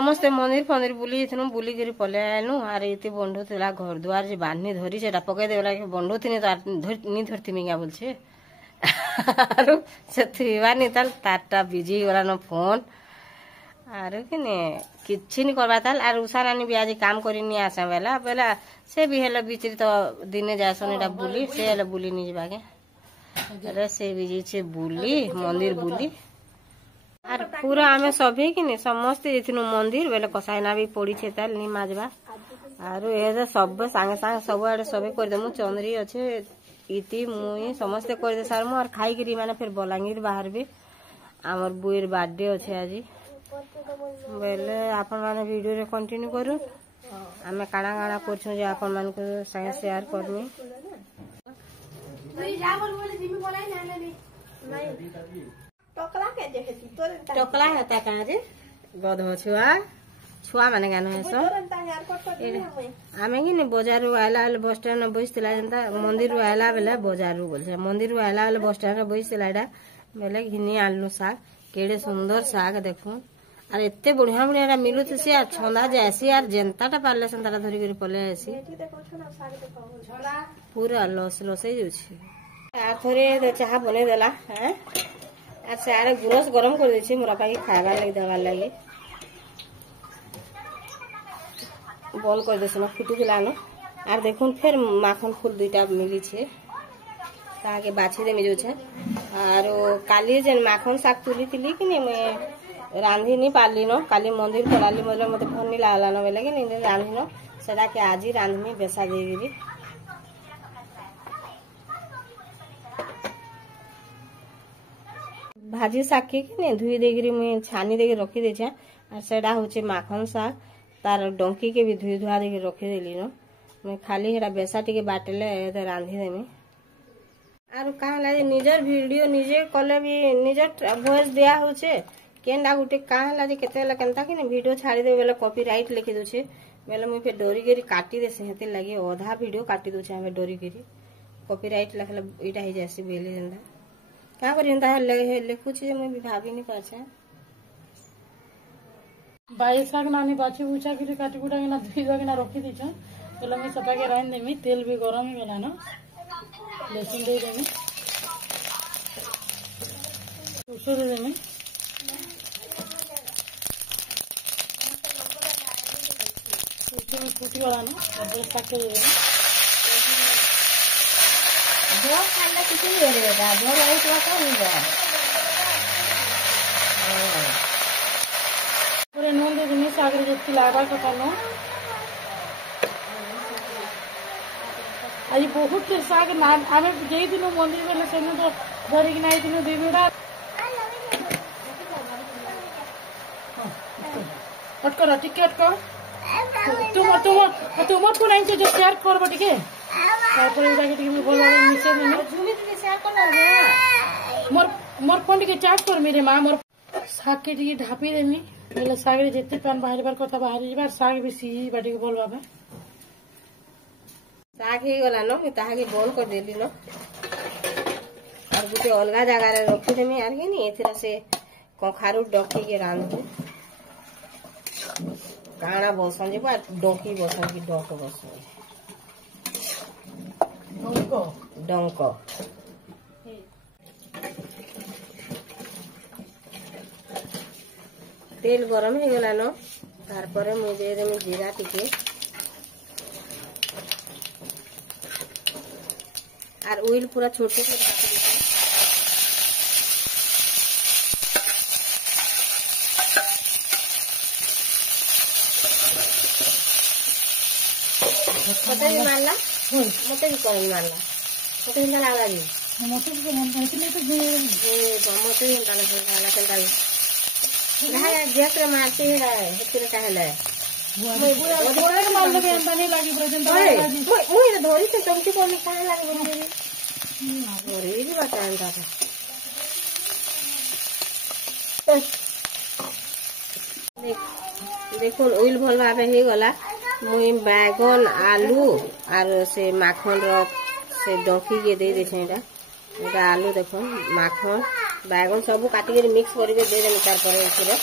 समस्ते मंदिर फंदिर बुली बुलिक पले आनु आर ये बंधु था घर दुआर जे बांधनी धरी से पकई देला कि बंधु थी नहीं धरती क्या बोलछे आरो से तारटा बिजी गला न फोन आरो कि किछि नहीं करवा ताल आर उषा रानी भी आज काम करी नहीं आसा बेला बेला से भी हेला बिचरी तो दिने जासन एटा बुली से हेला बुली नहीं जाके अरे से भी जे बुली मंदिर बुली आर पूरा आमे सभी कि समस्ते जेथिनु मंदिर बेले कसाइना भी पड़ी छे ताल नि माजबा आरो ए सब संगे संगे सब आड़े सबे कर देमु चंद्री अच्छे इति मुई समस्ते कर दे सार मु और खाई करी माने फिर बलांगीर बाहर भी हमर बुईर बर्थडे अच्छे आज बेले आपन माने वीडियो रे कंटिन्यू करू आमे काना काना करछु जे आपन मान को संगे शेयर करमी टकला हेता कहाँ रे गध छुआ छुआ माने गान हेस आमे कि बजार आइला बेले बस स्टैंड में बसला जनता मंदिर आइला बेले बजार बोलछे मंदिर आइला बेले बस स्टैंड में बसला एटा बेले घिनी आलू साग केड़े सुंदर साग देखू और एते बढ़िया बढ़िया मिलू तो सी छंदा जासी यार जेनताटा पारले सेंताटा धरी करी पले आसी पूरा लस लस हो जाउछि आ थोरे चाहा बने देला हैं आ से आरे गुरस गरम कर देछि मोरा पाई खाइबा लागि देबार लागि बॉल कर देछ न फुटू दिलानो आर देखुन फिर माखन फूल दुईटा मिली छे ताके बाछि दे मिजो छे आरो काली जेन माखन साग तुली तिली कि मैं रांधी नहीं पारली न काली मंदिर पलाली मतलब मते फोन नहीं लागला न बेले कि नहीं रांधी न सेटा के आज ही रांधमी बेसा देगिरी भाजी साग के कि धुई देगिरी मुई छानी देगी रखी दे और सेटा होचे माखन साग तार डंकी के भी धुई धुआ देगी रखी देली न मैं खाली हेरा बेसा टिके बाटले रांधी देमी आरो कहाँ लागे निजर वीडियो निजे कले भी निजर वॉइस दिया होचे केनडा गुटे कहाँ लागे केते केनता कि वीडियो छाड़ी दे बेले कॉपीराइट लिखि दोछे बेले मुई फिर डोरी गेरी काटी दे सेहते लागे आधा वीडियो काटी दोछे हमें डोरी गेरी कॉपीराइट लखले इटा ही जैसे बेले जंदा क्या करी जंदा लिखु छी मुई भी भाभी नहीं पाछे बाई साग नानी बाछी उछा के काटी कुटा के ना धुई दो के ना रखी दी छ बेले मुई सफा के राइन देमी तेल भी गरम ही गेला न लहसुन दे देमी उसो दे देमी फूटी वाला ना साग के जो खाला किसी नहीं ले रहा जो आई तो क्या होगा पूरे नून दे देनी साग रे जति लागा कथा न आज बहुत साग ना आमे जेई दिन मंदिर बेले सेन तो धरि कि नाइ दिन दुई बेड़ा अटकर टिके अटकर तुम को नहीं जो शेयर करबो टिके तापर एटा के टिके बोल मिसे देनी झुमी टिके शेयर करना मोर फोन टिके चार्ज कर मेरे मां मोर साग के टिके ढापी देनी बेले साग रे जति पान बाहर बार कथा बाहर जीबार साग भी सी बाटी के बोल बाबा साग ही गला न मी ताहा के बोल कर देली न और गुटे अलगा जगह रे रखी देमी यार के नी एथरा से कखारू डकी के रांधू काना बसन जे बा डोकी बसन की डक बसन डंको तेल गरम हो गला न तारपरे मुई दे देमी जीरा टिके और ऑयल पूरा छोटे से मते भी मारला मते भी कर मारला मते भी ना लागी मते भी मन करते तो मते भी ना लाला चलता ना गैस रे मारती है हेतिर कहले मोय मार लेबे अंबानी लागी प्रेजेंट मोय धोरी से चमची कोनी काहे लागी बोली धोरी भी बतान था देखो ऑयल भल भाबे हे गला मुई बैगन आलू और से माखन रो से डंकी के दे देछे एटा आलू देखो माखन बैगन सब काटी के मिक्स करके दे देनी तार पर पूरा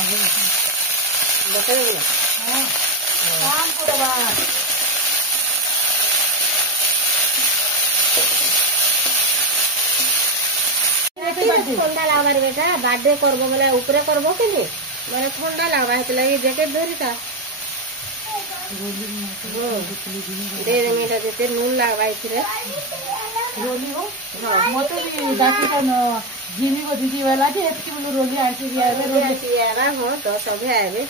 बता देना हां काम करबा ठंडा लागबार बेटा बर्थडे करबो बोले ऊपरे करबो कि नहीं माने ठंडा लागबा हेत लगी जैकेट धरिता दे दे मेरा जेते नून लागबा इथरे रोली हो मते भी डाकी का न जिमी को दीदी वाला जे एतकी बोलो रोली आंटी भी आवे रोली आवा हो तो सब आवे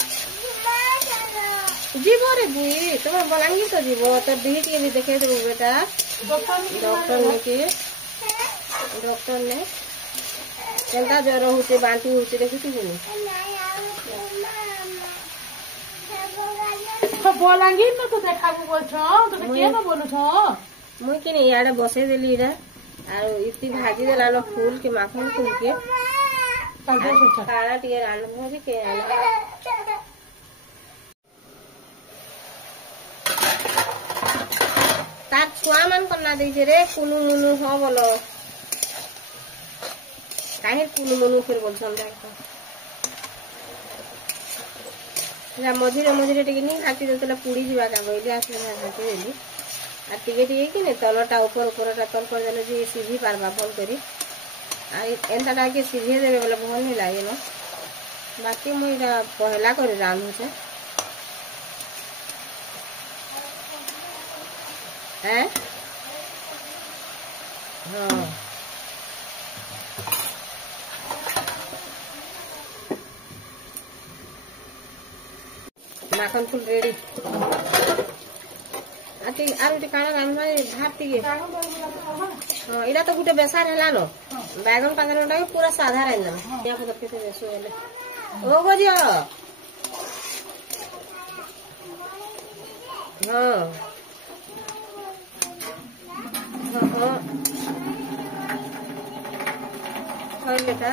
जीवो रे बुई तुम बलांगी तो जीवो तो दी के भी देखे देबो बेटा डॉक्टर ने केनता ज्वर होते बांटी होते देखि तू तो बोलांगी न तो देखाबो बोल छ तो के न बोलु छ मुई के नहीं याडे बसे देली रे आरो इति भाजी देला लो फूल के माखन फूल के काला टिके रान भाजी के तार छुआ मन करना दे रे कुनु मुनु हो बोलो काहे कुनु मुनु फिर बोल सन देख ना मझिरे मझिरे टिके नहीं घाटी देतला पुड़ी जीवा का गइले आसे घाटी देली आ टिके टिके कि ने तलटा ऊपर ऊपरटा तल कर देले जे सीधी पारबा फोन करी आ एंता के सीधे देबे बोले भल नहीं लागे न बाकी मुई पहला कर रांधु छे हैं हां माखन फूल रेडी आती आरो काना रांधबा भात टिके हां इडा तो गुटे बेसार हैला न बैगन पागनटा पूरा साधा रांधना या को के बेसो हेले ओ गोजिया हां हां हां बेटा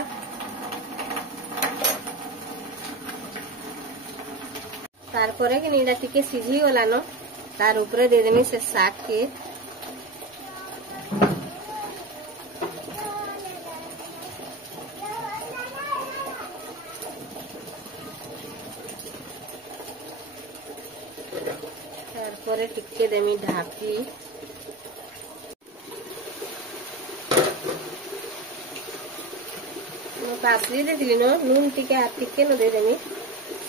तारपरे कि नीला टिके सीझी गला न तार ऊपर दे देनी से साग के तारपरे टिके देमी ढाकी पासरी देली न नून टिके टिके न दे देमी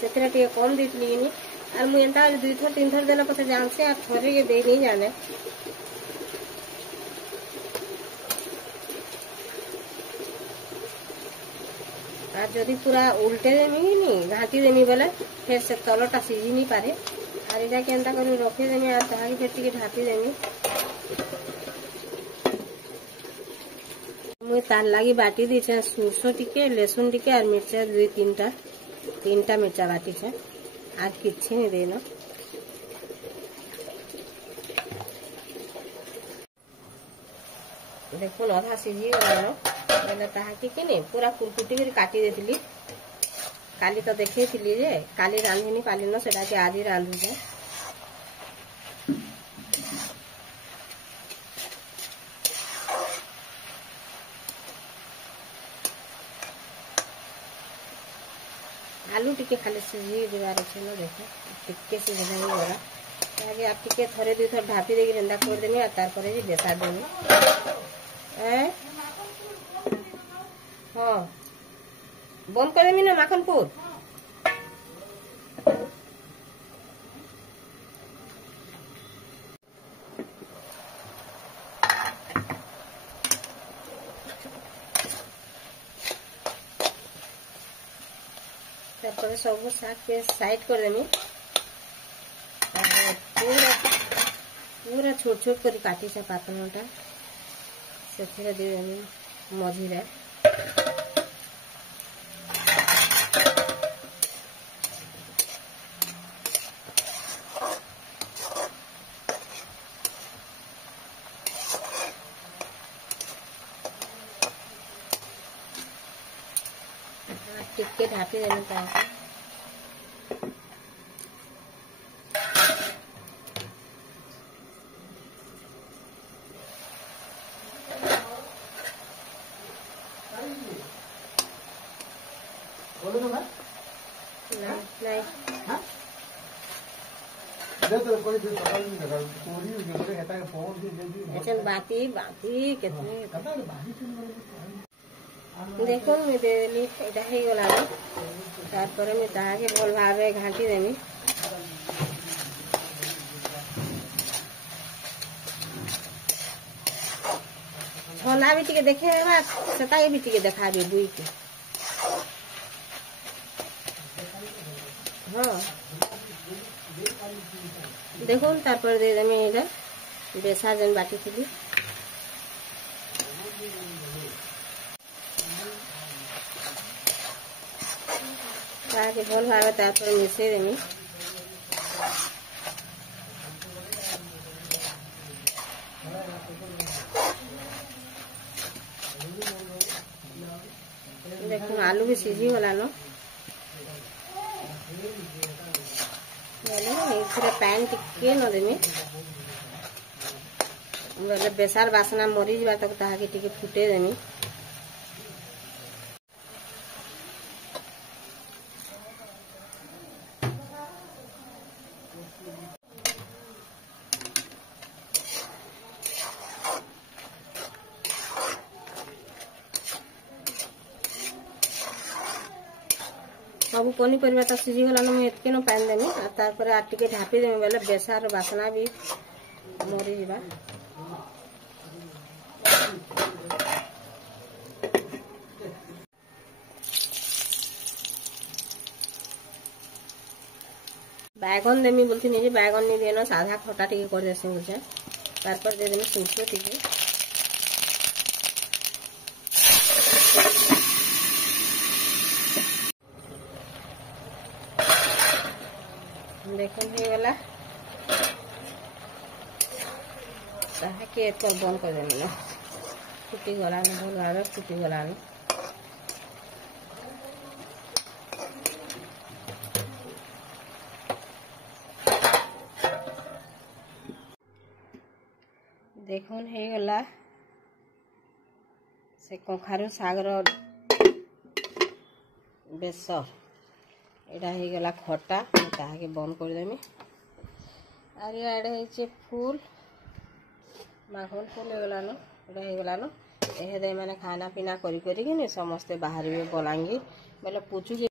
सेतरा टिके कम देली नि और मुझे एंता 2 थर 3 थर देला पछे जान से आ थरे के दे नहीं जाने आ जदी पूरा उल्टे देमी नी घाटी देमी बोले फिर से तलटा सीझी नहीं पारे और इटा के एंता करी रखे देमी आ ताहा फिर टिके ढापी देमी मुझे तार लगी बाटी दी छे सुरसो टिके लहसुन टिके और मिर्चा 2-3टा मिर्चा बाटी छे आज किच्छे नहीं देना देखो अधा सीझी गला ताहा कि नहीं पूरा कुरकुटी कर काटी देती काली तो देखे जे काली रांधनी पाली न सेटा के आज ही रांधु जे आलू टिके खाली सीझी देवार अच्छे न देखे टिके सीझा गला ताकि आप टिके थरे 2 थर ढापी देगी रंदा कर देनी और तार परे बेसा देनी हाँ बंद कर देमी ना माखनपुर तारपरे सब साग के साइड कर देमी पूरा पूरा छोट छोट कर काटी से पातनटा से दे देमी मझिरे टिके ढापी देनी चाहिए एचन बाती बाती केतने देखो मैं देली एटा हे गला तार पर मैं ताके भल भाबे घांटी देमी छोला भी टिके देखे बा सेता के भी टिके देखाबे दुई के हां देखो तार पर दे देमी एटा बेसा जन बाटी थी ताकि भल भावे तार पर मिसे देमी देखो आलू भी सीझी गला न थोड़ा पैन टिके न देमी बोले बेसार बासना मरी जा तक ताके टिके फुटे देमी सब पनीपरिया तो सीझी गला मुझे एतके न पानी देमी तार आ टिके ढापी देमी बोले बेसार बासना भी मरी जा बैगन देमी बोलती नहीं बैगन नहीं देना साधा खटा टिके कर देसी बोलछे तार पर दे देमी सुंसो टिके देखो हे वाला ताके एक बंद कर देनी ना फुटी गला न भल भावे फुटी गला न देखो हे गला से कखारु सागर बेसर एटा हे गला खटा ताके बंद कर देमी आर आड़े हे फूल माखन फूल हो गला न एटा हे गला न एहे दे माने खाना पीना करी करी कि समस्ते बाहर बलांगी बोले पुचू